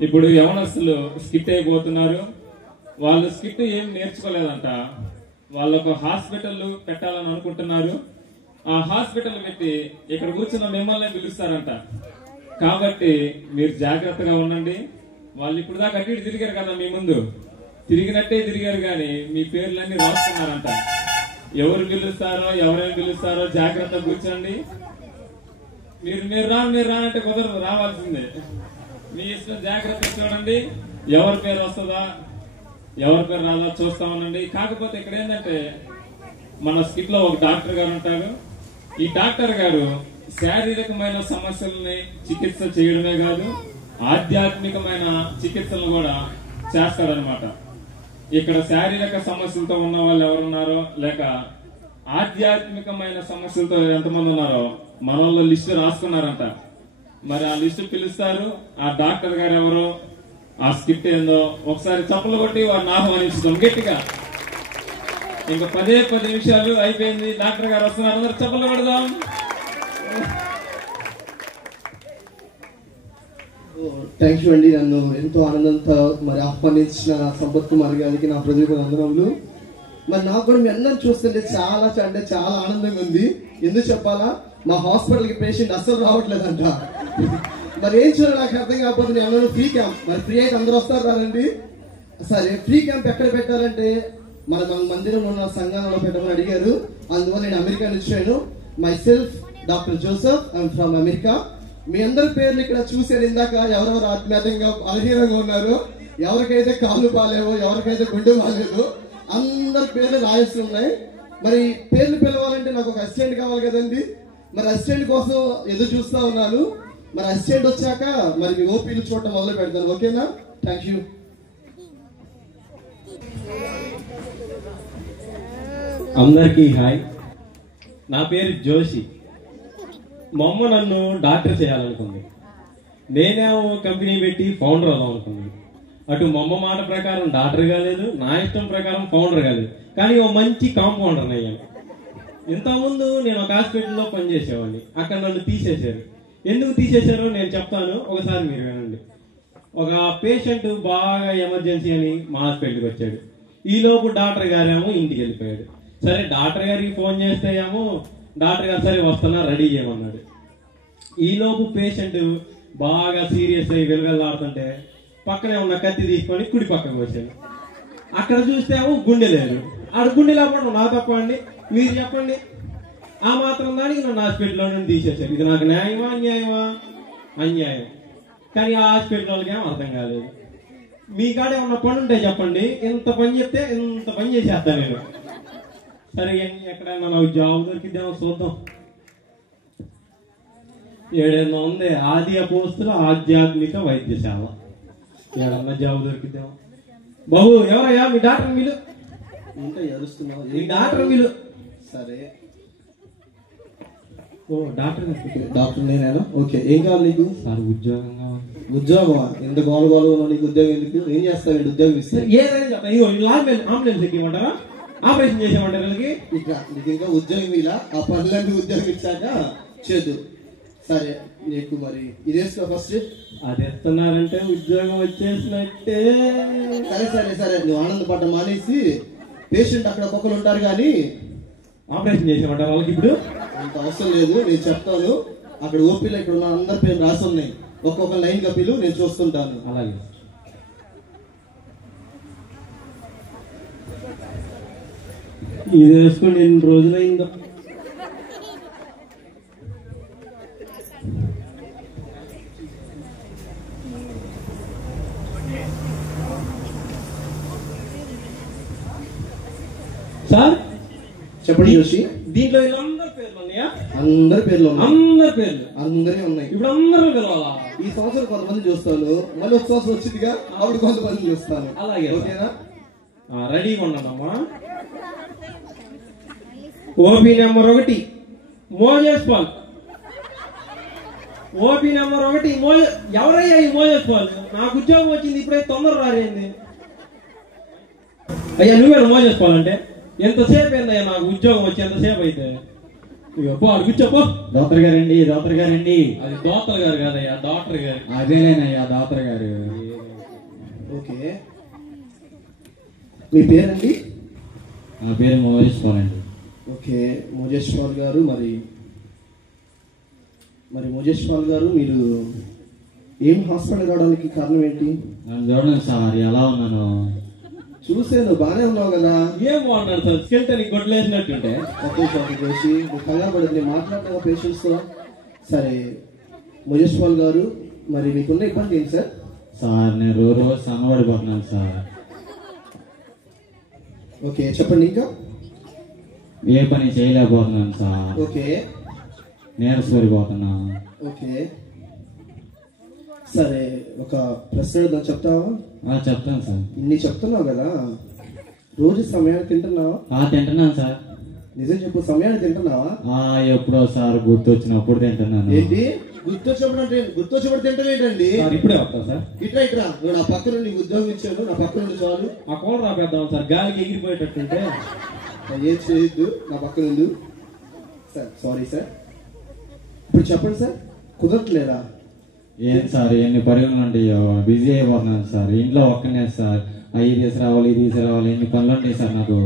ఇప్పుడు యవనస్తులు స్కిట్ అయిపోతున్నారు. వాళ్ళు స్కిట్ ఏం నేర్చుకోలేదంట. వాళ్ళు ఒక హాస్పిటల్ పెట్టాలని అనుకుంటున్నారు. ఆ హాస్పిటల్ పెట్టి ఇక్కడ కూర్చున్న మిమ్మల్ని పిలుస్తారంట. కాబట్టి మీరు జాగ్రత్తగా ఉండండి. వాళ్ళు ఇప్పుడు దాకా అటు ఇటు తిరిగారు కదా, మీ ముందు తిరిగినట్టే తిరిగారు కానీ మీ పేర్లన్నీ రాస్తున్నారంట. ఎవరు పిలుస్తారో ఎవరేం పిలుస్తారో జాగ్రత్తగా కూర్చోండి. మీరు రానంటే కుదరదు, రావాల్సిందే. మీ ఇష్టం, జాగ్రత్త చూడండి. ఎవరి పేరు వస్తుందా ఎవరి పేరు రాదా చూస్తా ఉండండి. కాకపోతే ఇక్కడ ఏంటంటే మన స్కిట్ లో ఒక డాక్టర్ గారు ఉంటారు. ఈ డాక్టర్ గారు శారీరకమైన సమస్యల్ని చికిత్స చేయడమే కాదు, ఆధ్యాత్మికమైన చికిత్సలు కూడా చేస్తారనమాట. ఇక్కడ శారీరక సమస్యలతో ఉన్న వాళ్ళు ఎవరున్నారో లేక ఆధ్యాత్మికమైన సమస్యలతో ఎంతమంది ఉన్నారో మన వాళ్ళు లిస్టు రాసుకున్నారంట. మరి ఆ లిస్టు పిలుస్తారు. ఆ డాక్టర్ గారు ఎవరో, ఆ స్కిట్ ఏందో ఒకసారి చప్పలు కొట్టి వారిని ఆహ్వానించుతాం గట్టిగా. ఇంకా 10 నిమిషాలు అయిపోయింది. డాక్టర్ గారు వస్తున్నారు, అందరు చప్పలు కొడదాం. థ్యాంక్ యూ అండి. నన్ను ఎంతో ఆనందంతో మరి ఆహ్వానించిన సంపత్ కుమార్ గారికి నా ప్రజలకు వందనములు. మరి నాకు కూడా మీ అందరిని చూస్తుంటే చాలా అంటే చాలా ఆనందంగా ఉంది. ఎందుకు చెప్పాలా, మా హాస్పిటల్కి పేషెంట్ అస్సలు రావట్లేదంట. మరి ఏం చేయాలి నాకు అర్థం కాకపోతే నేను అన్నాను ఫ్రీ క్యాంప్. మరి ఫ్రీ అయితే అందరూ వస్తారు రానండి. సరే, ఫ్రీ క్యాంప్ ఎక్కడ పెట్టాలంటే మన మందిరంలో ఉన్న సంఘాలలో పెట్టమని అడిగారు. అందువల్ల నేను అమెరికా నుంచి వచ్చాను. Myself doctor Joseph, I'm from America. మీ అందరి పేర్లు ఇక్కడ చూసారు ఇందాక. ఎవరెవరు ఆత్మీయంగా బలహీనంగా ఉన్నారు, ఎవరికైతే కాళ్ళు బాలేవో, ఎవరికైతే గుండె బాలేదు, అందరి పేర్లు రాయాల్సి ఉన్నాయి. మరి పేర్లు పిలవాలంటే నాకు ఒక అసిస్టెంట్ కావాలి కదండి. మరి అసిస్టెంట్ కోసం ఎదురు చూస్తా ఉన్నాను. మరి అసిస్టెంట్ వచ్చాక మరి మీ ఓపీలు చూడటం మొదలు పెడతాను. ఓకేనా? Thank you. అందరికీ హాయ్. నా పేరు జోషి. మా అమ్మ నన్ను డాక్టర్ చేయాలనుకుంది. నేనేమో కంపెనీ పెట్టి ఫౌండర్ అవుదాం అనుకున్నాను. అటు మా అమ్మ మాట ప్రకారం డాక్టర్ కాలేదు, నా ఇష్టం ప్రకారం ఫౌండర్ కాలేదు. కానీ ఓ మంచి కాంపౌండర్ అయ్యాను. ఇంతకుముందు నేను ఒక హాస్పిటల్లో పనిచేసేవాడిని. అక్కడ నన్ను తీసేశారు. ఎందుకు తీసేశారో నేను చెప్తాను, ఒకసారి మీరు వినండి. ఒక పేషెంట్ బాగా ఎమర్జెన్సీ అని మా హాస్పిటల్కి వచ్చాడు. ఈలోపు డాక్టర్ గారేమో ఇంటికి వెళ్ళిపోయాడు. సరే, డాక్టర్ గారికి ఫోన్ చేస్తే ఏమో డాక్టర్ గారు సరే వస్తున్నా రెడీ చేయమన్నాడు. ఈలోపు పేషెంట్ బాగా సీరియస్ అయ్యి వెలువెల్లాడుతుంటే పక్కనే ఉన్న కత్తి తీసుకొని కుడి పక్కకు వచ్చాను. అక్కడ చూస్తే ఏమో గుండె లేదు. ఆడు గుండె లేకపోవడం నా తప్ప అండి? మీరు చెప్పండి. ఆ మాత్రం దానికి నన్ను హాస్పిటల్లో నుండి తీసేశారు. ఇది నాకు న్యాయమా అన్యాయమా? అన్యాయం. కానీ ఆ హాస్పిటల్ వాళ్ళకి ఏమో అర్థం కాలేదు. మీ కాడ ఏమన్నా పని ఉంటే చెప్పండి, ఇంత పని చెప్తే ఇంత పని చేసేస్తాను నేను. సరే, ఎక్కడైనా నాకు జాబ్ దొరికిద్దామో చూద్దాం. 700 ఉంది ఆది అపోస్తుల ఆధ్యాత్మిక వైద్యశాల. ఏడన్నా జాబ్ దొరికిద్దామో. బాబు ఎవరయ్యా మీ డాక్టర్ వీలు? ఇంకా ఎరుస్తున్నావు? మీ డాక్టర్ వీలు. సరే, ఓ డాక్టర్ డాక్టర్ నేనేనా? ఓకే, ఏం కావాలి నీకు? సార్ ఉద్యోగం కావాలి. ఉద్యోగమా? ఎంత గోల నీకు ఉద్యోగం ఎందుకు? ఏం చేస్తావు? ఉద్యోగం ఇస్తే ఏదైనా చెప్తా. ఇగో అంబులెన్స్ ఎక్కిమంటారా? ఆపరేషన్ చేసేమంటారు వీళ్ళకి. నీకు ఇంకా ఉద్యోగం ఇలా ఆ పనులన్నీ ఉద్యోగం ఇచ్చాక చేద్దు. సరే, నీకు మరి ఇది వేసుకో ఫస్ట్. అది ఎస్తున్నారంటే ఉద్యోగం వచ్చేసినట్టే. సరే సరే సరే, నువ్వు ఆనందపడ్డ మానేసి పేషెంట్ అక్కడ ఒక్కొక్కరు ఉంటారు కానీ ఆపరేషన్ చేసేమంటారు వాళ్ళకి. ఇప్పుడు అంత అవసరం లేదు, నేను చెప్తాను. అక్కడ ఓపీలో ఇక్కడ ఉన్న అందరి పేరు రాసి ఉన్నాయి. ఒక్కొక్క లైన్ కపిలు నేను చూస్తుంటాను. అలాగే. ఇది వేసుకుని ఎన్ని రోజులైందో. సార్ చెప్పండి జోషి. దీంట్లో వీళ్ళందరి పేర్లు ఉన్నాయా? అందరి పేర్లు ఉన్నాయి. అందరి పేర్లు అందరి ఉన్నాయి. ఇప్పుడు అందరూ పిలవాలా? ఈ సంవత్సరం కొంతమంది చూస్తాను, మళ్ళీ ఒక సంవత్సరం వచ్చిందిగా అప్పుడు కొంతమంది చూస్తాను. అలాగే. ఓకేనా? రెడీగా ఉన్నానమ్మా. OP number 1 Moses Paul. OP number 1 ఎవరయ్యా ఈ మోజెస్ పాల్? నాకు ఉద్యోగం వచ్చింది, ఇప్పుడైతే తొందర రారేంది? అయ్యా నువ్వే మోజెస్ పాల్ అంటే? ఎంతసేపు అయిందయ్యా నాకు ఉద్యోగం వచ్చి? ఎంతసేపు అయితే? పో అది కూర్చోపో. డాక్టర్ గారండి, డాక్టర్ గారండి. అది డాక్టర్ గారు కాదయ్యా, డాక్టర్ గారు. అదేలేనయ్యా డాక్టర్ గారు. ఓకే, మీ పేరండి? నా పేరు మోజేశ్వర్ అండి. ఓకే, మోజేశ్వర్ గారు. మరి మోజేశ్వర్ గారు, మీరు ఏం హాస్పిటల్ రావడానికి కారణం ఏంటి? నన్ను చూడండి సార్ ఎలా ఉన్నాను. చూసాను, బాగానే ఉన్నావు కదా. ఏం బాగున్నాడు సార్, స్కెల్టన్ గొడ్లేసినట్టుంటే. చేసి కంగారు పడదు, నేను మాట్లాడుతున్నా పేషెంట్స్తో. సరే మోజేశ్వర్ గారు, మరి మీకున్న ఇబ్బంది ఏంటి సార్? సార్ నేను రోజు సన్నబడిపోతున్నాను సార్. ఓకే, చెప్పండి ఇంకా. ఏ పని చేయలేకపోతున్నాను సార్. ఓకే నీరసపడిపోతున్నా. ఓకే, సరే ఒక ప్రశ్న చెప్తావా? చెప్తాను సార్. ఇన్ని చెప్తున్నావు కదా, రోజు సమయానికి తింటున్నావా? తింటున్నాను సార్. నిజం చెప్పు, సమయానికి తింటున్నావా? ఎప్పుడో సార్ గుర్తొచ్చినప్పుడు తింటున్నాను. ఏంటి గుర్తొచ్చినప్పుడు తింటాం ఏంటండి? ఇప్పుడే వస్తా సార్. ఇట్రా నువ్వు నా పక్క నుండి ఉద్యోగం ఇచ్చాను, నా పక్క నుండి చాలు. ఆ కోడ రాపేద్దాం సార్, గాలికి ఎగిరిపోయేటట్టుంటే. ఏం చేయొద్దు, నా పక్క నుండి. Sir sorry sir. ఇప్పుడు చెప్పండి సార్, కుదరట్లేదా? ఏం సార్ ఎన్ని పరుగులు ఉంటాయో, బిజీ అయిపోతున్నాను సార్. ఇంట్లో ఒక్కనే సార్, అవి తీసుకురావాలి ఇది తీసుకురావాలి, ఎన్ని పనులు ఉంటాయి సార్ నాకు.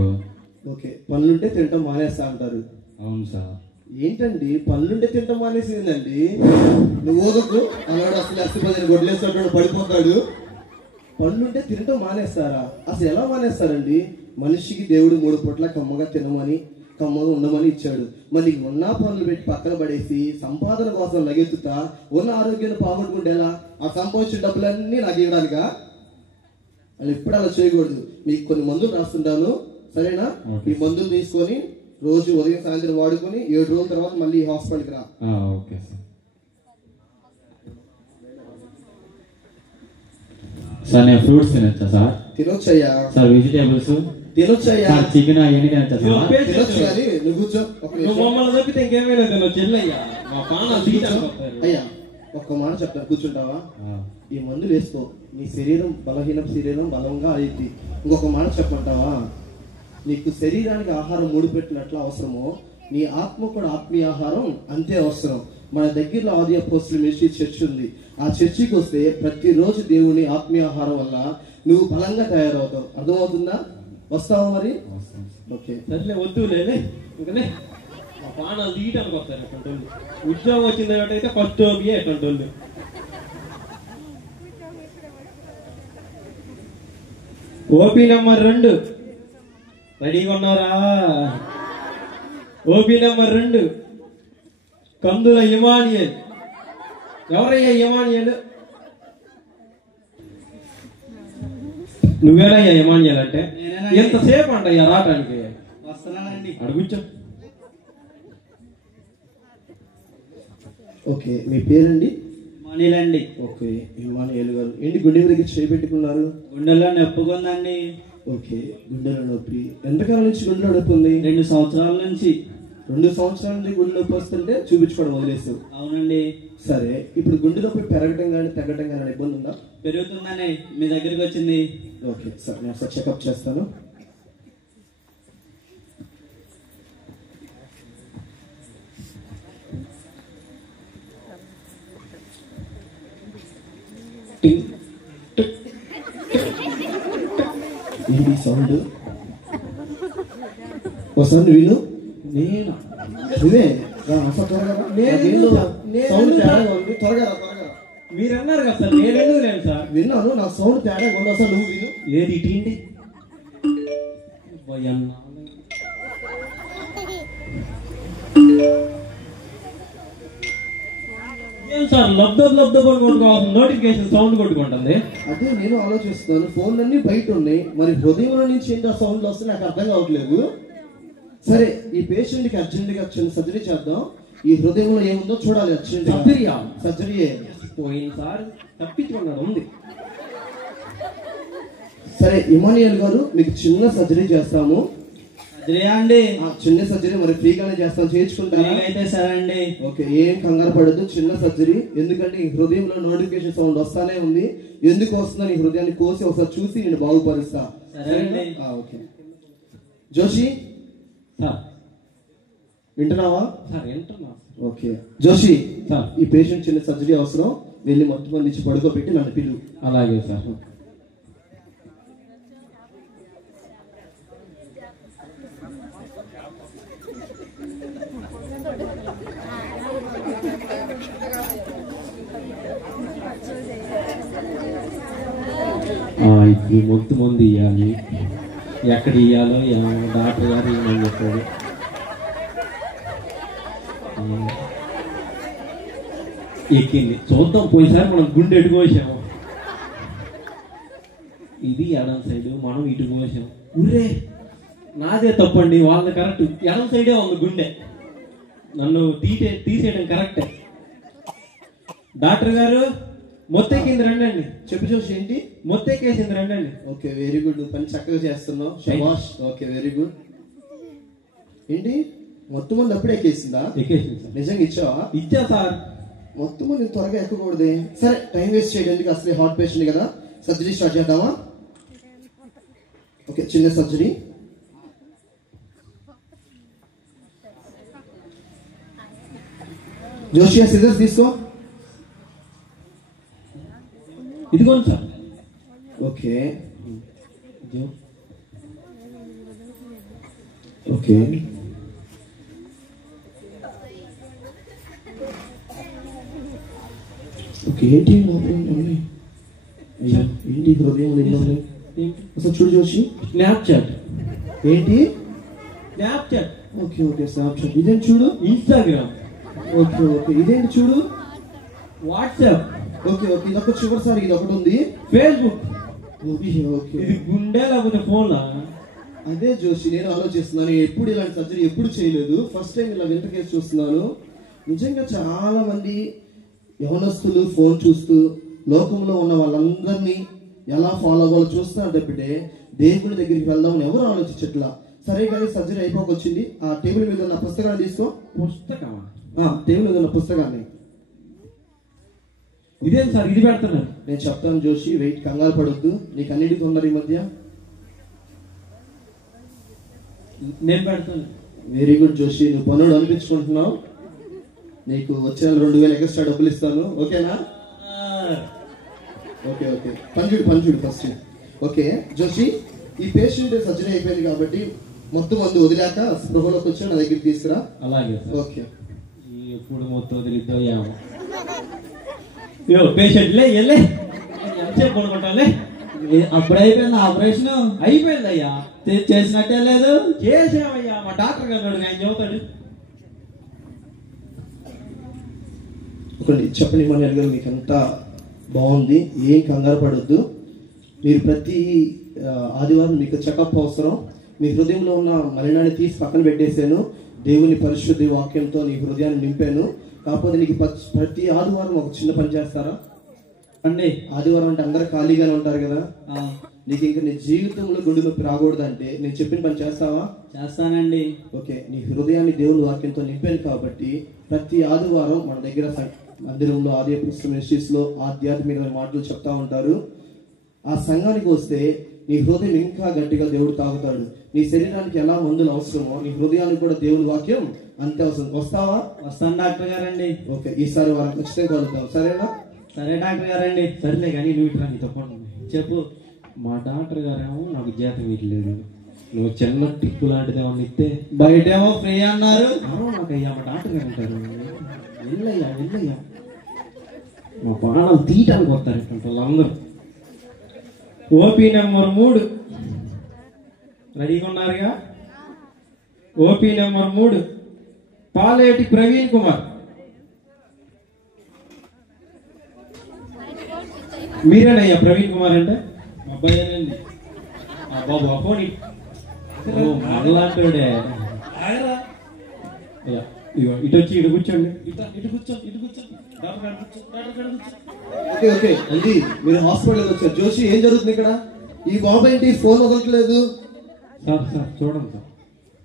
ఓకే, పనులుంటే తింటాం మానేస్తా అంటారు. అవును సార్. ఏంటండి పనులుంటే తింటాం మానేసిందండి? నువ్వు ఓదకు, అలాడు అసలు అస్థిపతిని గొడ్లేస్తాడు, పడిపోతాడు. పనులుంటే తినటం మానేస్తారా? అసలు ఎలా మానేస్తారండి? మనిషికి దేవుడు 3 పూట్ల కమ్మగా తినమని, కమ్మగా ఉండమని ఇచ్చాడు. మరి ఉన్న పనులు పెట్టి పక్కన పడేసి సంపాదన కోసం లగెత్తుతా ఉన్న ఆరోగ్యాన్ని పోగొట్టుకుంటేలా? ఆ సంపాదించిన డబ్బులన్నీ నాకు ఇవ్వడానికా? వాళ్ళు ఎప్పుడు అలా చేయకూడదు. మీకు కొన్ని మందులు రాస్తుంటాను, సరేనా? ఈ మందులు తీసుకొని రోజు ఉదయం సాయంత్రం వాడుకొని 7 రోజుల తర్వాత మళ్ళీ హాస్పిటల్కి రా. Okay sir. సార్ నేను ఫ్రూట్స్ తినొచ్చా సార్? తినొచ్చయ్యా సార్. వెజిటేబుల్స్ తినొచ్చయ్యా? చికెన్ అవన్నీ తినొచ్చా సార్? తినొచ్చు కానీ నువ్వు కూర్చో. మమ్మల్ని తప్పితే ఇంకేమైనా తినొచ్చు. చెల్లయ్యా మా ప్రాణాలు తీయడానికి. అయ్యా ఒక్క మాట చెప్తాను, కూర్చుంటావా? ఈ మందులు వేసుకో, నీ శరీరం బలహీన శరీరం బలంగా అయింది. ఇంకొక మాట చెప్పంటావా? నీకు శరీరానికి ఆహారం 3 పెట్టినట్లు అవసరమో, నీ ఆత్మ కూడా ఆత్మీయ ఆహారం అంతే అవసరం. మన దగ్గరలో ఆది అపోస్తలుల మినిస్ట్రీ చర్చ్ ఉంది. ఆ చర్చికి వస్తే ప్రతిరోజు దేవుని ఆత్మీయ ఆహారం వల్ల నువ్వు బలంగా తయారవుతావు. అర్థమవుతుందా? వస్తావా మరి? ఓకే, సర్లే వద్దులే, ఇంకనే మా ప్రాణాలు తీయడానికి వస్తారు అటువంటి వాళ్ళు. ఉద్యోగం వచ్చింది అయితే ఫస్ట్ ఓపియే అటువంటి వాళ్ళు. ఓపీ నెంబర్ 2 రెడీగా ఉన్నారా? ఓపీ నెంబర్ 2 కందుల ఇమానియల్. ఎవరయ్యా ఇమానియల్? నువ్వేనయ్యా ఇమానియల్ అంటే? ఎంతసేపు అంటయ్యా రావటానికి? వస్తున్నానండి. అడుగుచ్చా. ఓకే, మీ పేరండి? మనీలండి. ఓకే, ఇమానియేల్ గారు. ఏంటి గుండె మీద చేపెట్టుకున్నారు? గుండెల్లో నొప్పిగా ఉందండి. ఓకే, గుండెలో నొప్పి. ఎంతకాలం నుంచి గుండెలో నొప్పి ఉంది? 2 సంవత్సరాల నుంచి. 2 సంవత్సరాల నుంచి గుండె నొప్పి వస్తుంటే చూపించుకోవడం వదిలేసావు. అవునండి. సరే, ఇప్పుడు గుండె నొప్పి పెరగటం కానీ తగ్గటం కానీ ఇబ్బంది ఉందా? పెరుగుతుందని మీ దగ్గరికి వచ్చింది. ఓకే సార్, నేను ఒకసారి చెకప్ చేస్తాను. ఏంటి సౌండ్? ఒకసారి విను. నేను నువ్వే త్వరగా రా. నేను- సౌండ్ తేడాగా ఉంది. త్వరగా రా, త్వరగా రా. మీరు అన్నారు కదా సార్, నేను ఎందుకు లేను సార్? విన్నాను, నా సౌండ్ తేడాగా ఉంది. అసలు నువ్వు విను. ఏది ఇటీండి పోయన్నా. ఏం సార్ లబ్ధ కొట్టుకోవాల్సిన నోటిఫికేషన్ సౌండ్ కొట్టుకుంటుంది? అదే నేను ఆలోచిస్తున్నాను. ఫోన్లన్నీ బయట ఉన్నాయి, మరి హృదయంలో నుంచి ఏంటో సౌండ్ వస్తే నాకు అర్థం కావట్లేదు. సరే, ఈ పేషెంట్ కి అర్జెంట్ గా చిన్న సర్జరీ చేద్దాం. ఈ హృదయంలో ఏముందో చూడాలి. అర్జెంట్ సర్జరీ పోయిన సార్ తప్పించుకున్నాడు ఉంది. సరే ఇమానియల్ గారు, మీకు చిన్న సర్జరీ చేస్తాము. సర్జరీయా అండి? చిన్న సర్జరీ మరి ఫ్రీగానే చేస్తాం, చేయించుకుంటారా? అయితే సరే అండి. ఓకే, ఏం కంగారు పడద్దు, చిన్న సర్జరీ. ఎందుకంటే ఈ హృదయంలో నోటిఫికేషన్ సౌండ్ వస్తానే ఉంది. ఎందుకు వస్తుందని ఈ హృదయాన్ని కోసి ఒకసారి చూసి నేను బాగుపరుస్తా. సరే అండి. ఓకే జోషి సార్ వింటున్నావా? సార్ వింటున్నా. ఓకే జోషి సార్, ఈ పేషెంట్ చిన్న సర్జరీ అవసరం, వెళ్ళి మొత్తం మంది ఇచ్చి పడుకోబెట్టి నన్ను పిలువు. అలాగే సార్. ఇప్పుడు మొత్తం మంది ఇవ్వాలి, ఎక్కడ ఇవ్వాలో డాక్టర్ గారు ఏమని చెప్పాడు. ఎక్కింది చూద్దాం, పోయిసారి మనం గుండె ఎటు కోసాము, ఇది ఎడం సైడ్, మనం ఇటు కోసాం. ఊరే నాదే తప్పండి, వాళ్ళది కరెక్ట్, ఎడం సైడే ఉంది గుండె, నన్ను తీసేయడం కరెక్టే. డాక్టర్ గారు మొత్తెక్కింది రండి. చెప్పు జోషి, ఏంటి? మొత్తెక్కేసింది రండి. Okay, very good. నువ్వు పని చక్కగా చేస్తున్నావు, శభాష్. Okay, very good. ఏంటి మొత్తం మంది అప్పుడే ఎక్కేసిందా? ఎక్కేసింది సార్. నిజంగా ఇచ్చావా? ఇచ్చా సార్. మొత్తం మంది త్వరగా ఎక్కకూడదే. సరే, టైం వేస్ట్ చేయడానికి, అసలే హార్ట్ పేషెంట్ కదా. సర్జరీ స్టార్ట్ చేద్దామా? ఓకే, చిన్న సర్జరీ. జోషియా సిజర్స్ తీసుకో. ఇదిగోండి సార్. Okay okay okay. ఏంటి అయ్యా, ఏంటి హృదయం అసలు చూడు జోషి. స్నాప్చాట్. ఏంటి? స్నాప్చాట్. Okay okay, Snapchat. ఇదేంటి చూడు? ఇన్స్టాగ్రామ్. ఓకే ఓకే, ఇదేంటి చూడు? వాట్సాప్. ఓకే ఓకే, ఇదొక చివరిసారి ఇది ఒకటి ఉంది. ఫేస్బుక్. Okay okay. ఇది గుండె లేకపోతే ఫోనా? అదే జోషి, నేను ఆలోచిస్తున్నాను, ఎప్పుడు ఇలాంటి సర్జరీ ఎప్పుడు చేయలేదు, ఫస్ట్ టైం ఇలా వింటర్ కేసు చూస్తున్నాను. నిజంగా చాలా మంది యవనస్తులు ఫోన్ చూస్తూ లోకంలో ఉన్న వాళ్ళందరినీ ఎలా ఫాలో అవ్వాలో చూస్తున్నారు తప్పితే దేవుడి దగ్గరికి వెళ్దామని ఎవరు ఆలోచించట్లా. సరే కానీ సర్జరీ అయిపోకొచ్చింది. ఆ టేబుల్ మీద ఉన్న పుస్తకాన్ని తీసుకో. పుస్తకమా? టేబుల్ మీద ఉన్న పుస్తకాన్ని. ఇదేం సార్ ఇది పెడుతున్నారు? నేను చెప్తాను జోషి, వెయిట్, కంగారు పడొద్దు. నీకు అన్నిటి తొందర ఈ మధ్య. నేను పెడతాను. వెరీ గుడ్ జోషి, నువ్వు పనులు అనిపించుకుంటున్నావు. నీకు వచ్చే 2000 ఎక్స్ట్రా డబ్బులు ఇస్తాను, ఓకేనా? ఓకే ఓకే, పంచుడు ఫస్ట్. ఓకే జోషి, ఈ పేషెంట్ సర్జరీ అయిపోయింది కాబట్టి మొత్తం మందు వదిలాక స్పృహలోకి వచ్చి నా దగ్గరికి తీసుకురా. అలాగే. ఓకే. ఎప్పుడు మొత్తం వదిలిద్దో ఏమో. పేషెంట్లే వెళ్ళే ఎంతసేపు కొనుక్కుంటాలే. అప్పుడు అయిపోయింది ఆపరేషన్? అయిపోయిందయ్యా. చేసినట్టే లేదు. చేసామయ్యా, మా డాక్టర్ గారు ఆయన చెబుతాడు. ఒకటి చెప్పండి మన గారు, మీకు ఎంత బాగుంది, ఏం కంగారు పడొద్దు. మీరు ప్రతి ఆదివారం మీకు చెకప్ అవసరం. మీ హృదయంలో ఉన్న మలినాన్ని తీసి పక్కన పెట్టేశాను, దేవుని పరిశుద్ధి వాక్యంతో నీ హృదయాన్ని నింపాను. కాకపోతే నీకు ప్రతి ఆదివారం ఒక చిన్న పని చేస్తారా అండి? ఆదివారం అంటే అందరూ ఖాళీగానే ఉంటారు కదా. నీకు ఇంకా నీ జీవితంలో గుండె నొప్పి రాకూడదంటే నేను చెప్పిన పని చేస్తావా? చేస్తానండి. ఓకే, నీ హృదయాన్ని దేవుని వాక్యంతో నింపాను కాబట్టి ప్రతి ఆదివారం మన దగ్గర మందిరంలో ఆర్యపుస్తు మినిస్ట్రీస్ లో ఆధ్యాత్మికమైన మాటలు చెప్తా ఉంటారు. ఆ సంఘానికి వస్తే నీ హృదయం ఇంకా గట్టిగా దేవుడు తాగుతాడు. నీ శరీరానికి ఎలా మందులు అవసరమో నీ హృదయానికి కూడా దేవుని వాక్యం అంతే అవసరం. వస్తావా? వస్తాను డాక్టర్ గారండి. ఓకే, ఈసారి వాళ్ళకి ఖచ్చితంగా కలుగుతాం, సరేనా? సరే డాక్టర్ గారండి. సరేలే కానీ నువ్వు ఇట్లా నీతో పాటు చెప్పు. మా డాక్టర్ గారేమో నాకు జీతం ఇట్లేదు, నువ్వు చిన్న టిక్కు లాంటిది ఏమన్నా ఇస్తే. బయటేమో ఫ్రీ అన్నారు. నాకు అయ్యా మా డాక్టర్ గారు అంటారు, వెళ్ళయ్యా వెళ్ళయ్యా, మా ప్రాణాలు తీయటానికి వస్తారు వాళ్ళందరూ. ఓపీ నెంబర్ 3 రెడీగా ఉన్నారుగా? OP number 3 Paleti Praveen Kumar. మీరేనయ్యా ప్రవీణ్ కుమార్ అంటే? అబ్బాయినండి. బాబు అపోని మళ్ళాంటే ఇటు వచ్చి ఇటు కూర్చోండి. ఇటు కూర్చో, ఇటు కూర్చో. డాక్టర్ గారు కూర్చో, డాక్టర్ గారు కూర్చో. ఓకే ఓకే అండి, మీరు హాస్పిటల్కి వచ్చారు. జోషి, ఏం జరుగుతుంది ఇక్కడ? ఈ బాబు ఏంటి ఫోన్ వదలట్లేదు? సార్ సార్ చూడండి సార్.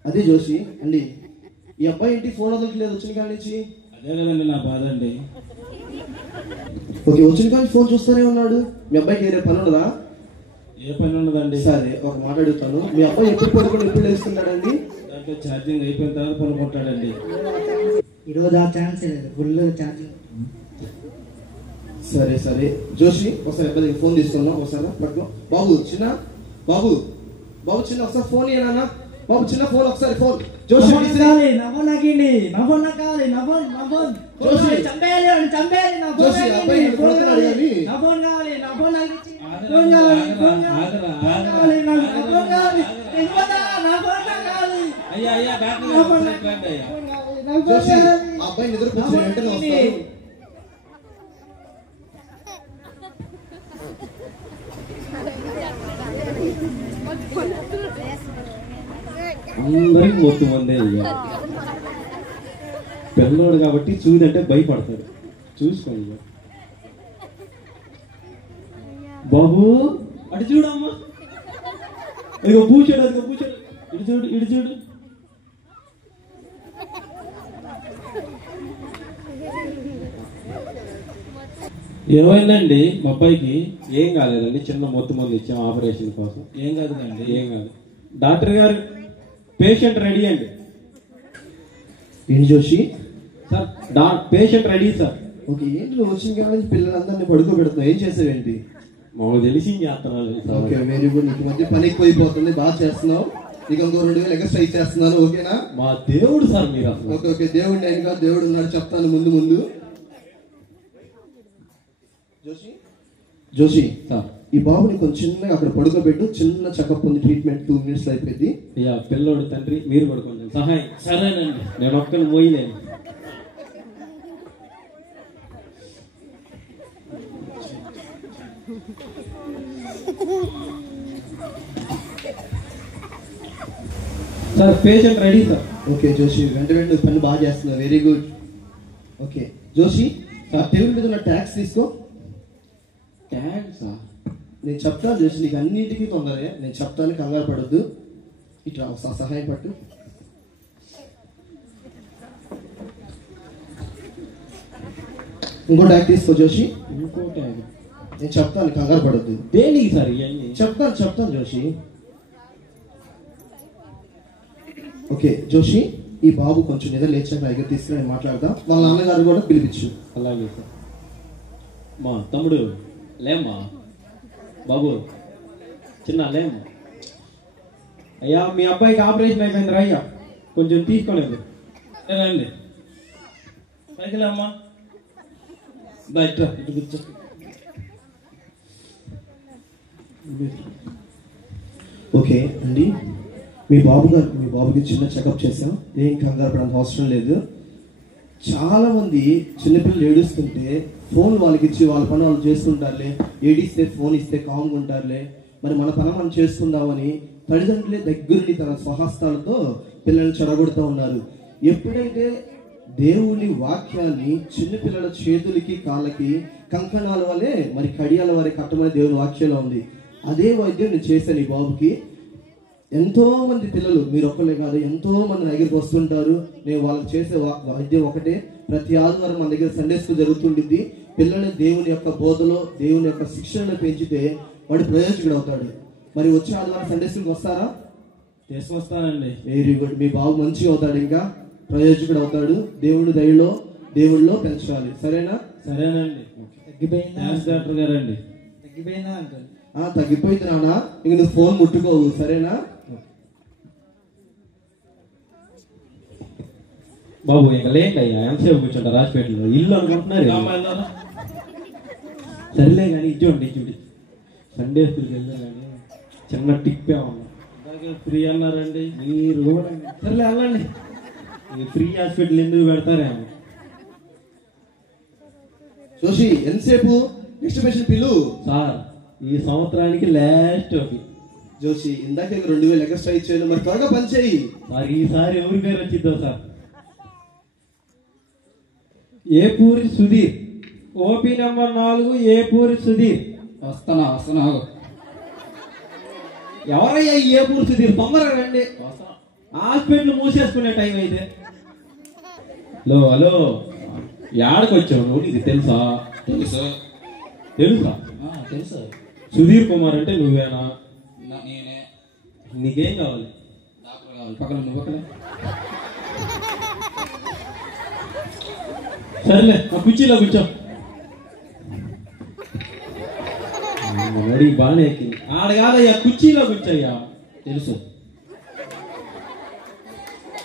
అదే జోషి అండి, ఈ అబ్బాయి ఏంటి ఫోన్ వదలట్లేదు వచ్చిన కాడి నుంచి? అదే కదండి నా బాధ అండి. ఓకే, వచ్చిన కాడి ఫోన్ చూస్తూనే ఉన్నాడు. మీ అబ్బాయికి వేరే పని ఉండదా? ఏ పని ఉండదండి. సరే, ఒక మాట అడుగుతాను, మీ అబ్బాయి ఎప్పుడు పడుకొని ఎప్పుడు లేస్తున్నాడండి? దాంట్లో ఛార్జింగ్ అయిపోయిన తర్వాత పనుకుంటాడండి. ఈరోజు ఆ ఛాన్స్ లేదు, ఫుల్ ఛార్జింగ్. సరే సరే జోషి, ఒకసారి అబ్బాయి ఫోన్ తీసుకున్నాం, ఒకసారి పట్టుకో. బాబు చిన్న, బాబు బాబు చిన్న ఒకసారి ఫోన్ ఇయ్యనా? బాబు చిన్న ఫోన్ ఒకసారి ఫోన్. జోషి కావాలి, నా ఫోన్ నాకిండి, నా ఫోన్ నాకు కావాలి, నా ఫోన్ జోషి చంపేయాలి, చంపేయాలి, నా ఫోన్ జోషి, అబ్బాయి ఫోన్ కొడుతున్నాడు కానీ. నా ఫోన్ కావాలి, నా ఫోన్ నాకు ఇచ్చి. ఫోన్ కావాలి, ఫోన్ కావాలి, ఫోన్ కావాలి, నాకు ఫోన్ కావాలి. నేను పోతా, నా ఫోన్ నాకు కావాలి. అయ్యా డాక్టర్ నా ఫోన్ గారు రండి అయ్యా. ఫోన్ కావాలి, నాకు ఫోన్ జోషి కావాలి. ఆ అబ్బాయి నిద్రపోతే వెంటనే వస్తాను. అందరికి మొత్తం మందే ఇక పిల్లోడు కాబట్టి చూడంటే భయపడతాడు. చూసుకోండి ఇక. బాబు అటు చూడమ్మా, ఇక పూచాడు, అదిగో పూచాడు, ఇటు చూడు, ఇటు చూడు. ఏమైందండి మా అబ్బాయికి? ఏం కాలేదండి, చిన్న మొత్తం మంది ఇచ్చాం ఆపరేషన్ కోసం. ఏం కాదుదండి. ఏం కాదు. డాక్టర్ గారు పేషెంట్ రెడీ అండి. ఏంటి Joshi? Sir patient ready sir. Okay, ఏంటి నువ్వు వచ్చిన కానీ పిల్లలందరినీ పడుకోబెడుతున్నావు, ఏం చేసావేంటి? మాకు తెలిసి చేస్తున్నాను. Okay, very good. నీకు మధ్య పని ఎక్కువైపోతుంది, బాగా చేస్తున్నావు. నీకు ఇంకో 2000 ఎక్స్ట్రా ఇచ్చేస్తున్నాను, ఓకేనా? మా దేవుడు సార్ మీరు అసలు. ఓకే ఓకే, దేవుడు నేను కాదు, దేవుడు ఉన్నాడు, చెప్తాను ముందు. జోషి సార్ ఈ బాబుని కొంచెం చిన్నగా అక్కడ పడుకోబెట్టు, చిన్న చెకప్ ఉంది, ట్రీట్మెంట్ 2 minutes అయిపోయింది. అయ్యా పిల్లోడు తండ్రి మీరు కూడా కొంచెం సహాయం. సరేనండి. నేను ఒక్కని మోయలేను. Sir patient ready sir. Okay Joshi, వెంట పని బాగా చేస్తున్నావు, వెరీ గుడ్. ఓకే జోషి, ఆ టేబుల్ మీద ఉన్న ట్యాక్స్ తీసుకో. Thanks sir. నేను చెప్తాను జోషి, నీకు అన్నింటికీ తొందరే, నేను చెప్తాను, కంగారు పడొద్దు. ఇట్లా ఒకసారి సహాయం పట్టు. ఇంకో ట్యాక్ తీసుకో జోషి. ఇంకోటి నేను చెప్తాను, కంగారు పడొద్దు. దేనికి సార్ ఇవన్నీ? చెప్తాను జోషి. ఓకే జోషి, ఈ బాబు కొంచెం నిద్ర లేచాక దగ్గర తీసుకుని మాట్లాడదాం. వాళ్ళ నాన్నగారు కూడా పిలిపించు. అలాగే సార్. మా తమ్ముడు లేమ్మా, బాబు చిన్న లేమ్మా. అయ్యా మీ అబ్బాయికి ఆపరేషన్ అయిపోయింది, అయ్యా కొంచెం తీసుకోలేదు. రండి పైకి అమ్మా. బయట ఇటు కూర్చో. ఓకే అండి, మీ బాబుకి చిన్న చెకప్ చేసాం, ఏం కంగారు పడాల్సిన అవసరం లేదు. చాలా మంది చిన్నపిల్లలు ఏడుస్తుంటే ఫోన్ వాళ్ళకి ఇచ్చి వాళ్ళ పని వాళ్ళు చేస్తుంటారులే, ఏడిస్తే ఫోన్ ఇస్తే కామ్గా ఉంటారులే, మరి మన పని మనం చేసుకుందామని తల్లిదండ్రులే దగ్గరుండి తన స్వహస్తాలతో పిల్లల్ని చెడగొడుతూ ఉన్నారు. ఎప్పుడైతే దేవుని వాక్యాన్ని చిన్నపిల్లల చేతులకి కాళ్ళకి కంకణాల వల్లే మరి కడియాల వారి కట్టమని దేవుని వాక్యంలో ఉంది. అదే వైద్యం నేను చేశాను ఈ బాబుకి. ఎంతో మంది పిల్లలు, మీరు ఒక్కలే కాదు, ఎంతో మంది నా దగ్గరికి వస్తుంటారు. నేను వాళ్ళకి చేసే వైద్యం ఒకటే. ప్రతి ఆదివారం మన దగ్గర సండే స్కూల్ జరుగుతుంటుంది. పిల్లల్ని దేవుని యొక్క బోధలో, దేవుని యొక్క శిక్షణలో పెంచితే వాడు ప్రయోజకుడు అవుతాడు. మరి వచ్చే ఆదివారం సండే స్కూల్కి వస్తారా? తీసుకొస్తానండి. వెరీ గుడ్, మీ బాబు మంచిగా అవుతాడు, ఇంకా ప్రయోజకుడు అవుతాడు. దేవుడిలో పెంచాలి, సరేనా? సరేనండి. తగ్గిపోయిందా? డాక్టర్ గారు అండి. తగ్గిపోయిందా అంకుల్? తగ్గిపోయింది నాన్న, ఇంక నువ్వు ఫోన్ ముట్టుకోవు, సరేనా? బాబు ఇంకా లేండి అయ్యా, ఎంతసేపు కూర్చుంటారు రాజపేటలో? ఇల్లు అనుకుంటున్నారు. సరేలే కానీ ఇచ్చుడి. సండే స్కూల్కి వెళ్తే కానీ చిన్న టిప్ ఏమన్నా ఫ్రీ అన్నారండి. మీరు కూడా సరేలే వెళ్ళండి. ఫ్రీ హాస్పిటల్ ఎందుకు పెడతారేమో. జోషి ఎంతసేపు? నెక్స్ట్ పేషెంట్ పిలు. సార్ ఈ సంవత్సరానికి లాస్ట్ ఒకటి. జోషి ఇందాక 2000 ఎక్స్ట్రా ఇచ్చాను, మరి త్వరగా పని చేయి. సార్ ఈసారి ఎవరి పేరు వచ్చిద్దో sir? Epuri Sudheer, OP number 4, Epuri Sudheer. వస్తున్నా. ఎవరయ్యా ఈ ఏపూరి సుధీర్? తొందరగా రండి, హాస్పిటల్ మూసేసుకునే టైం అయితే. హలో యాడకి వచ్చావు నువ్వు? నీకు తెలుసా? తెలుసా? సుధీర్ కుమార్ అంటే నువ్వేనా? నేనే. నీకేం కావాలి? డాక్టర్ కావాలి. పక్కన నువ్వు పక్కన. సరేలే ఆ కుర్చీలో కూర్చో. మడి బాగానే ఎక్కింది. ఆడ కాదయ్యా, కుర్చీలో కూర్చోయ్యా. తెలుసు.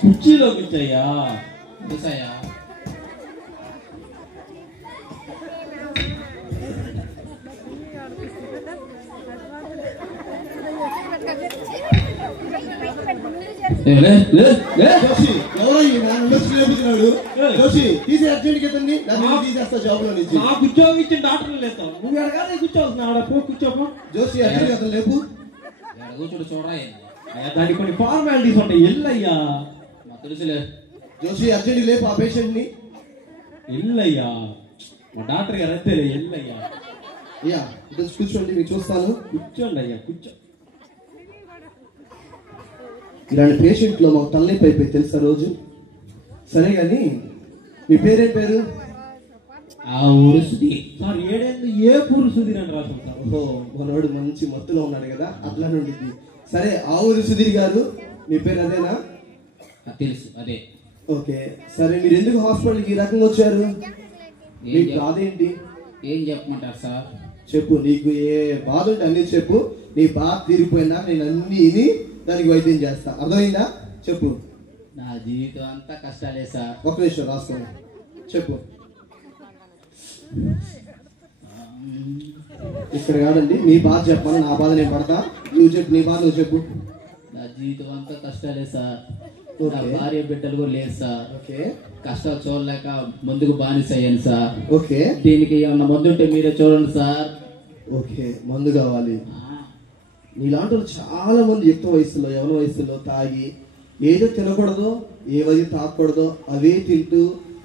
కుర్చీలో కూర్చోయ్యా. తెలుసయ్యా. జోషి ఎవరో ఈ నాన్న వచ్చి లేపుతున్నాడు. జోషి తీసే అర్జెంట్ కిందండి తీసేస్తా జాబ్ లో నుంచి. నాకు ఉద్యోగం ఇచ్చిన డాక్టర్ లేదు, నువ్వు ఎడగానే కూర్చోవచ్చు. కూర్చోపో జోషి అర్జెంట్ అతను లేపు. కూర్చోడు చూడరా దానికి కొన్ని ఫార్మాలిటీస్ ఉంటాయి. ఎల్లయ్యా మాకు తెలుసులే. జోషి అర్జెంట్ లేపు ఆ పేషెంట్ ని. ఎల్లయ్యా మా డాక్టర్ గారు అంతే. ఎల్లయ్యా అయ్యా ఇటు కూర్చోండి, మీకు చూస్తాను. కూర్చోండి అయ్యా కూర్చో. ఇలాంటి పేషెంట్ లో మాకు తలనొప్పి అయిపోయి తెలుసా రోజు. సరే గాని మీ పేరేం పేరు? ఆ ఊరు సుధీర్ సార్. ఏడేళ్ళు ఏ పూరు సుధీర్ అని రాసాం సార్. ఓహో మనోడు మంచి మత్తులో ఉన్నాడు కదా, అట్లా ఉండిద్ది. సరే ఆ ఊరు సుధీర్ గారు, మీ పేరు అదేనా? తెలుసు అదే. ఓకే సరే, మీరు ఎందుకు హాస్పిటల్కి ఈ రకంగా వచ్చారు? మీకు బాధ ఏంటి? ఏం చెప్పమంటారు సార్? చెప్పు, నీకు ఏ బాధ ఉంటే అన్ని చెప్పు. నీ బాధ తీరిపోయినా నేను అన్ని ఇని దానికి వైద్యం చేస్తా. అర్థమైందా? చెప్పు. నా జీవితం అంతా కష్టాలే సార్. ఒక నిమిషం రాసుకోండి, చెప్పు. ఇక్కడ కాదండి, నీ బాధ చెప్పాలి, నా బాధ నేను పడతా. నువ్వు చెప్పు, నీ బాధ నువ్వు చెప్పు. నా జీవితం అంతా కష్టాలే సార్. నా భార్య బిడ్డలు కూడా లేదు సార్. ఓకే కష్టాలు చూడలేక ముందుకు బానిస అయ్యాను సార్. ఓకే దీనికి ఏమన్నా మందు ఉంటే మీరే చూడండి సార్. ఓకే మందు కావాలి. నీలాంటి వాళ్ళు చాలా మంది యుక్త వయసులో యవన వయసులో తాగి ఏదో తినకూడదో ఏవది తాగకూడదో అవే తింటూ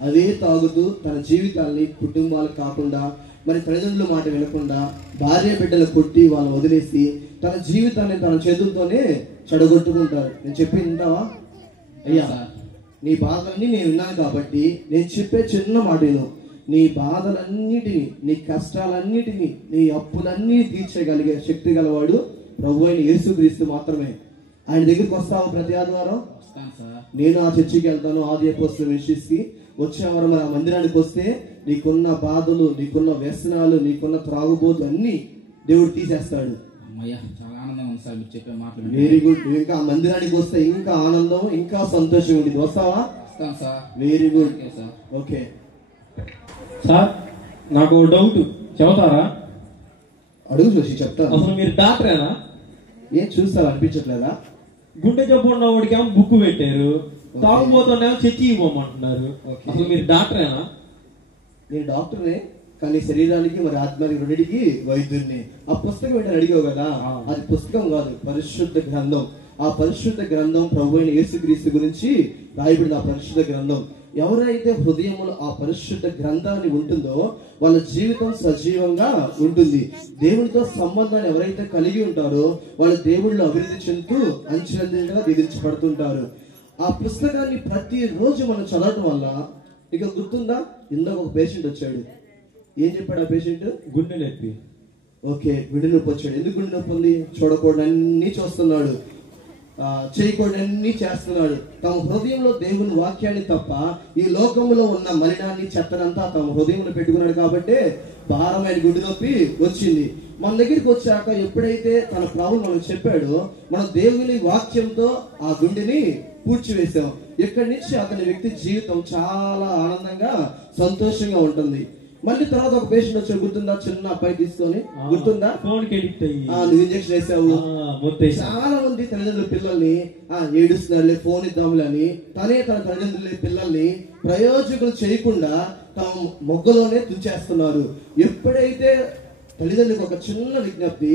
అవే తాగుతూ తన జీవితాన్ని కుటుంబాలు కాకుండా మరి తల్లిదండ్రుల మాట వినకుండా భార్య బిడ్డలు కొట్టి వాళ్ళని వదిలేసి తన జీవితాన్ని తన చేతులతోనే చెడగొట్టుకుంటారు. నేను చెప్పి వింటావా? అయ్యా నీ బాధలన్నీ నేను విన్నాను కాబట్టి నేను చెప్పే చిన్న మాట విను. నీ బాధలన్నిటినీ, నీ కష్టాలన్నిటినీ, నీ అప్పులన్నీ తీర్చగలిగే శక్తి గలవాడు ప్రభు అయిన యేసుక్రీస్తు మాత్రమే. ఆయన దగ్గరికి వస్తావు ప్రతి ఆదివారం? నేను ఆ చర్చికి వెళ్తాను, ఆది అపోస్తలుల మినిస్ట్రీస్కి. వచ్చే వారం మరి ఆ మందిరానికి వస్తే నీకున్న బాధలు, నీకున్న వ్యసనాలు, నీకున్న త్రాగుబోతులు అన్ని దేవుడు తీసేస్తాడు. చాలా ఆనందం ఉంది సార్ మీరు చెప్పే మాటలు. Very good. నువ్వు ఇంకా ఆ మందిరానికి వస్తే ఇంకా ఆనందం, ఇంకా సంతోషం ఉంది. వస్తావా? వస్తాను sir. Very good. Sir okay sir నాకు డౌట్, చెబుతారా? అడుగు చూసి చెప్తాను. అసలు మీరు డాక్టరేనా? ఏం చూస్తావు అనిపించట్లేదా? గుండె జబ్బు ఉన్న వాడికి ఏమో బుక్ పెట్టారు, తాగుబోతున్నామో చర్చి ఇవ్వమంటున్నారు. అసలు మీరు డాక్టరేనా? నేను డాక్టర్నే, కానీ శరీరానికి మరి ఆత్మానికి రెండింటికి వైద్యుడిని. ఆ పుస్తకం ఏంటని అడిగావు కదా, అది పుస్తకం కాదు, పరిశుద్ధ గ్రంథం. ఆ పరిశుద్ధ గ్రంథం ప్రభు అయిన యేసుక్రీస్తు గురించి రాయబడిన ఆ పరిశుద్ధ గ్రంథం. ఎవరైతే హృదయంలో ఆ పరిశుద్ధ గ్రంథాన్ని ఉంటుందో వాళ్ళ జీవితం సజీవంగా ఉంటుంది. దేవునితో సంబంధాన్ని ఎవరైతే కలిగి ఉంటారో వాళ్ళు దేవుళ్ళు అభివృద్ధి చెందుతూ అంచెలంచెలుగా దీవించబడుతుంటారు. ఆ పుస్తకాన్ని ప్రతిరోజు మనం చదవటం వల్ల, ఇక గుర్తుందా, ఇందాక ఒక పేషెంట్ వచ్చాడు. ఏం చెప్పాడు ఆ పేషెంట్? గుండె నొప్పి. ఓకే, గుండె నొప్పి వచ్చాడు. ఎందుకు గుండె నొప్పి ఉంది? చూడకూడదు అన్ని చూస్తున్నాడు, చేయకూడదు అన్ని చేస్తున్నాడు. తమ హృదయంలో దేవుని వాక్యాన్ని తప్ప ఈ లోకంలో ఉన్న మలినాన్ని, చెత్తనంతా తమ హృదయంలో పెట్టుకున్నాడు. కాబట్టి భారమైన గుండె నొప్పి వచ్చింది. మన దగ్గరికి వచ్చాక ఎప్పుడైతే తన ప్రభువు మనకు చెప్పాడో మన దేవుని వాక్యంతో ఆ గుండెని పూడ్చివేశాం. ఇక్కడి నుంచి అతని వ్యక్తి జీవితం చాలా ఆనందంగా, సంతోషంగా ఉంటుంది. మళ్ళీ తర్వాత ఒక పేషెంట్ వచ్చాడు, గుర్తుందా? చిన్న అబ్బాయి తీసుకొని, గుర్తుందా? నువ్వు ఇంజక్షన్ వేసావు. చాలా మంది తల్లిదండ్రుల పిల్లల్ని ఏడుస్తున్నారులే, ఫోన్ ఇద్దాంలే అని తనే తన తల్లిదండ్రుల పిల్లల్ని ప్రయోజకులు చేయకుండా తమ మొగ్గలోనే తుంచేస్తున్నారు. ఎప్పుడైతే తల్లిదండ్రులకు ఒక చిన్న విజ్ఞప్తి,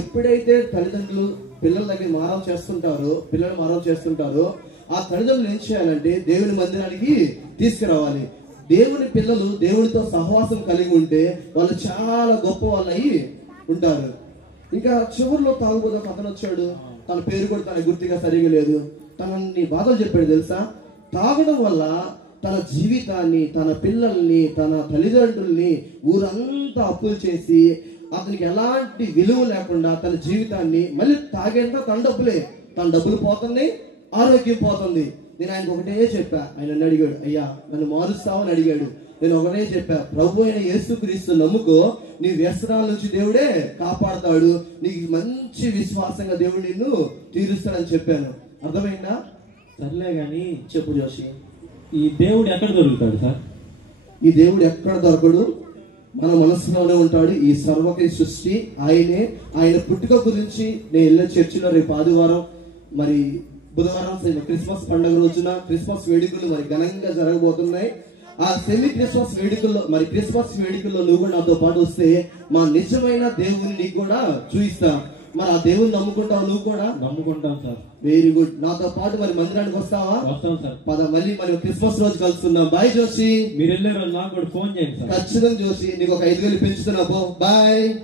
ఎప్పుడైతే తల్లిదండ్రులు పిల్లల దగ్గర మారం చేస్తుంటారో, పిల్లలు మారం చేస్తుంటారో ఆ తల్లిదండ్రులు ఏం చేయాలంటే దేవుని మందిరానికి తీసుకురావాలి. దేవుని పిల్లలు దేవుడితో సహవాసం కలిగి ఉంటే వాళ్ళు చాలా గొప్ప వాళ్ళయి ఉంటారు. ఇంకా చివరిలో తాగుబోదు ఒక అతను వచ్చాడు, తన పేరు కూడా తన గుర్తుగా సరిగా లేదు. తనని బాధలు చెప్పాడు తెలుసా? తాగడం వల్ల తన జీవితాన్ని, తన పిల్లల్ని, తన తల్లిదండ్రుల్ని ఊరంతా అప్పులు చేసి అతనికి ఎలాంటి విలువ లేకుండా తన జీవితాన్ని మళ్ళీ తాగేంత తన డబ్బులు పోతుంది, ఆరోగ్యం పోతుంది. నేను ఆయనకు ఒకటే చెప్పా. ఆయన నన్ను అడిగాడు, అయ్యా నన్ను మారుస్తావని అడిగాడు. నేను ఒకటే చెప్పా, ప్రభు అయిన యేసుక్రీస్తు నమ్ముకో, నీ వ్యసనాల నుంచి దేవుడే కాపాడతాడు, నీకు మంచి విశ్వాసంగా దేవుడు నిన్ను తీరుస్తాడని చెప్పాను. అర్థమైందా? సర్లే గాని చెప్పు జోషి, ఈ దేవుడు ఎక్కడ దొరుకుతాడు సార్? ఈ దేవుడు ఎక్కడ దొరకడు, మన మనసులోనే ఉంటాడు. ఈ సర్వకి సృష్టి ఆయనే. ఆయన పుట్టుక గురించి నేను వెళ్ళే చర్చిలో రేపు ఆదివారం మరి బుధవారం క్రిస్మస్ పండుగ రోజున క్రిస్మస్ వేడుకలు మరి ఘనంగా జరగబోతున్నాయి. ఆ సెమీ క్రిస్మస్ వేడుకల్లో మరి క్రిస్మస్ వేడుకల్లో నువ్వు కూడా నాతో పాటు వస్తే మా నిజమైన దేవుని నీకు కూడా చూయిస్తా. మరి ఆ దేవుని నమ్ముకుంటావు నువ్వు కూడా? నమ్ముకుంటాం సార్. Very good. నాతో పాటు మరి మందిరానికి వస్తావా? వస్తాం సార్. పద, మళ్ళీ మరి క్రిస్మస్ రోజు కలుసుకుందాం. బాయ్ జోషి. మీరు వెళ్ళే రోజు నాకు కూడా ఫోన్ చేయండి సార్. ఖచ్చితంగా జోషి, నీకు ఒక 5,000 పెంచుతున్నా. బాయ్.